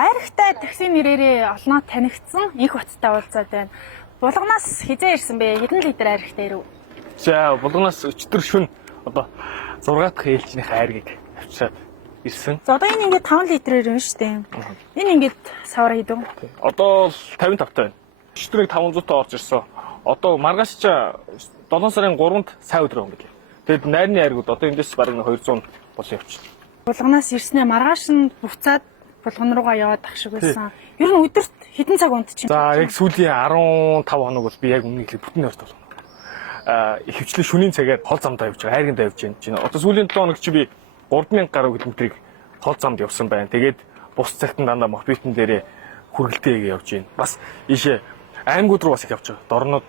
Айрхтай такси нэрээрээ олноо танигдсан их баттай уулзаад байна. Булганаас хизээ ирсэн бэ? Хэдэн литр айрхтай ирв? За булганаас өчтөр шүн одоо 6 дахь ээлжнийх айргийг авчираад ирсэн. За одоо энэ ингээд 5 литрээр ирнэ шүү дээ. Энэ ингээд савар хийдв. Одоо 55 таа байна. Өчтөрийг 500 таа орж ирсэн. Одоо маргааш 7 сарын 3-нд сая өдрөө өнгөлөө. Тэгэд найрны айргууд одоо эндээс бараг 200 бол явчихсан. Булганаас ирснээр маргааш нь буцаад булган руугаа яваад ах шиг байсан. Ер нь өдөрт хэдэн цаг унтчих юм? За яг сүүлийн 15 хоног бол би яг өмнө их бүтэн ойрт болгоно. Ихэвчлэн шөнийн цагаар хол замдаа явж байгаа, хайргандаа явж байна. Одоо сүүлийн 7 хоног чи би 3000 гаруй километрийг хол замд явсан байна. Тэгээд бус цагт дандаа мопитэн дээрээ хүргэлтээ явж байна. Бас ийшээ аймагуд руу бас их явж байгаа. Дорнод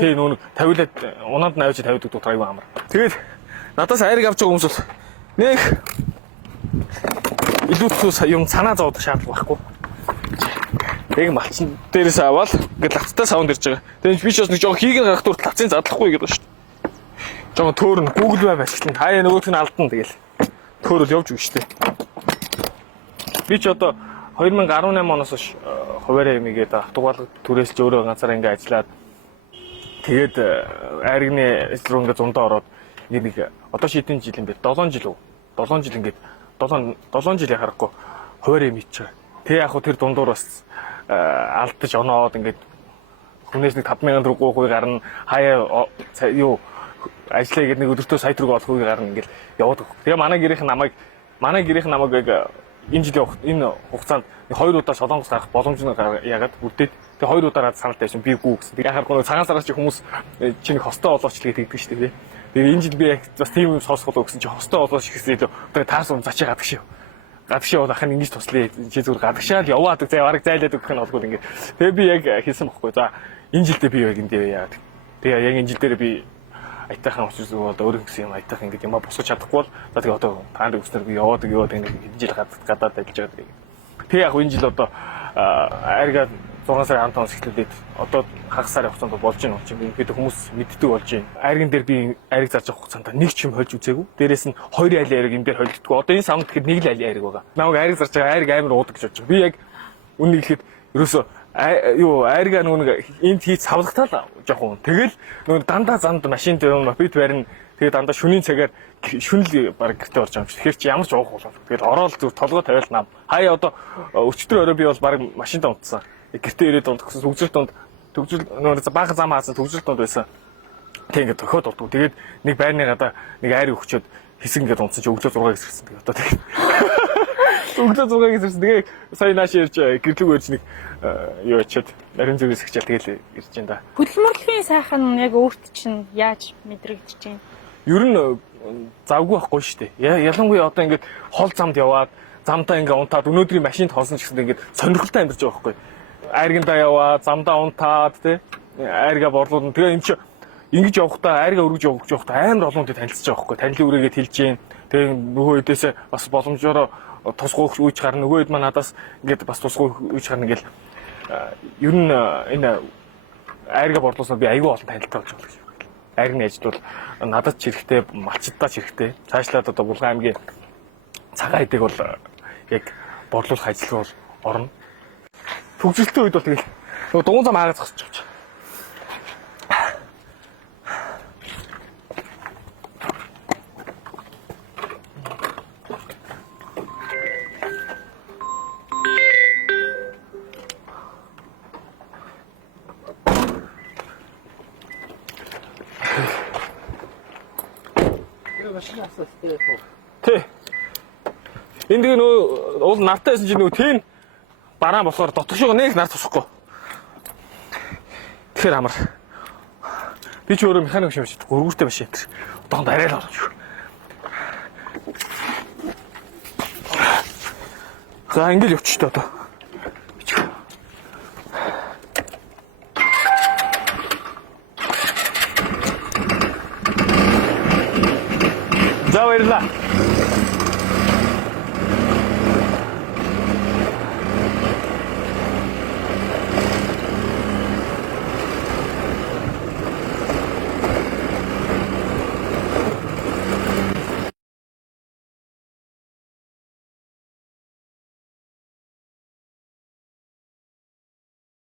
тий нүүн тавилаад унаад навж тавидаг дотор аюу амар. Тэгээд надаас айрыг авч байгаа хүмүүс бол нэг илүүцүү юм санаа зовдох шаардлага байхгүй. Тэг малчин дээрээс аваад ингээд лавцтай саунд ирж байгаа. Тэгээд би ч бас нэг жоо хийгэн гарах тур лавцын задлахгүй гэдэг шүү дээ. Жоо төөр нь Google Map ашиглана. Хаяа нөгөөх нь алдна тэгэл. Төөрөл явж өгч штэ. Би ч одоо 2018 оноос хойш хуваараа юмгээд автогаал түрээс ч өөрөө ганцаараа ингээд ажиллаад тэгээд айргны руу ингээд зундаа ороод нэг одоо шийдэн жил юм бэ? 7 жил үү? 7 жил ингээд 7 жил харахгүй хуваараа юм ичээ. Тэг яг хөө тэр дундуур бас алдаж оноод ингээд хүнээс нэг 5000 төгрөг гарна хаяа юу ажиллаа гэдэг нэг өдөртөө сая төгрөг олох үе гарна ингээд яваад. Тэгээ манай гэрийнх намайг яг энэ жилийн энэ хугацаанд 2 удаа солонгос гарах боломж нь ягаад бүрдээд тэгээ 2 удаараа саналтай байсан би гүү гэсэн. Тэгээ харахгүй цагаан сараас чи хүмүүс чиний хостой олооч гэдэг шүү дээ. Тэгээ энэ жил би яг бас тийм юм сонсох уу гэсэн чи хостой олооч гэсэн илүү тэгээ таарсан зачи гадаг шүү. Гадагшаа бол ахын ингэж туслая чи зүгээр гадагшаал яваад заа бараг зайлаад өгөх нь болгүй ингээд. Тэгээ би яг хийсэн бохгүй. За энэ жилдээ би яг энэ дээр яагаад. Тэгээ яг энэ жил дээр би айтайхан учраас бол өөр гэсэн юм айтайхан ингээд юмаа босгож чадахгүй бол за тэгээ одоо таанд өснөр би яваад ингээд энэ жил гадаад ажиллаж байгаа. Тэгээ яг энэ жил одоо айргаа 6 сарын 15-ноос эхлүүлээд одоо хагас сарын хугацаанд болж байна. Ингээд хүмүүс мэддэг болж байна. Айрган дээр би айрыг зарж авах хугацаанд нэг ч юм хольж үзээгүй. Дээрээс нь 2 айлын айрыг энэ дээр холддгоо. Одоо энэ самд гэхэд нэг л айлын айрыг байгаа. Намайг айрыг зарж байгаа айрыг амар уудаг гэж бодож байгаа. Би яг үнийг хэлэхэд ерөөсөө юу айргаа нэг энд хийж савлахтаа л жоохон. Тэгэл нөгөө дандаа замд машин дээр мопед барина. Тэгээ дандаа шөнийн цагаар шүнэл баг гэртээ орж байгаа юм чи. Тэгэхээр чи ямар ч уух болов. Тэгэл ороод зүг толгой тавиал нам. Хаяа одоо өчтөр орой би бол баг машинтаа унтсан. Гэртээ ирээд унтсан төгжил нөгөө баахан зам хаасан төгжил донд байсан. Тэг ингээд тохиод болдгоо. Тэгээд нэг байрны гадаа нэг айрыг өгчөөд хэсэг ингээд унтсан чи өглөө 6 гэсэрсэн. Тэгээ одоо тэгээд өглөө 6 гэсэрсэн. Тэгээ сая нааш ирж гэрлэг өрж нэг юу ячаад нарийн зүгээс ихчээ тэгэл ирж байна да. Хөдөлмөрлөхийн сайхан яг өөрт чинь яаж мэдрэгдэж байна? Ер нь завгүй байхгүй шүү дээ. Ялангуяа одоо ингээд хол замд яваад замдаа ингээ унтаад өнөөдрийн машинд хоосон ч гэсэн ингээд сонирхолтой амьдарч байгаа байхгүй. Айргандаа яваад замдаа унтаад тий айргаа борлуулна. Тэгээ энэ чи ингэж явахдаа айргаа өргөж явахдаа амар олонтой танилцж байгаа байхгүй. Танилын үрээгээ хэлж гин. Тэгээ нөгөө хэдээсээ бас боломжоор тусгуух үйж гарна. Нөгөө хэд маа надаас ингээд бас тусгуух үйж гарна гэл ер нь энэ айргаа борлуулснаа би аюул олон танилттай болж байгаа юм. Айрганы ажил бол надад ч хэрэгтэй, малчдаа ч хэрэгтэй. Цаашлаад одоо Булган аймгийн цагаан эдэг бол яг борлуулах ажил бол орно. Төгсөлтийн үед бол тэгэл нөгөө дугуун зам аагаа зогсож байгаа. Тэ. Энд нөгөө уул нартай байсан чинь нөгөө тэн бараан болохоор дотгошоо нэг нар тусахгүй. Тэгэхээр амар. Би ч өөрөө механик шиг байна. Өргөртэй машин энэ. Одоонд арай л орж шүү. За ингэж явчих та одоо. За баярлалаа.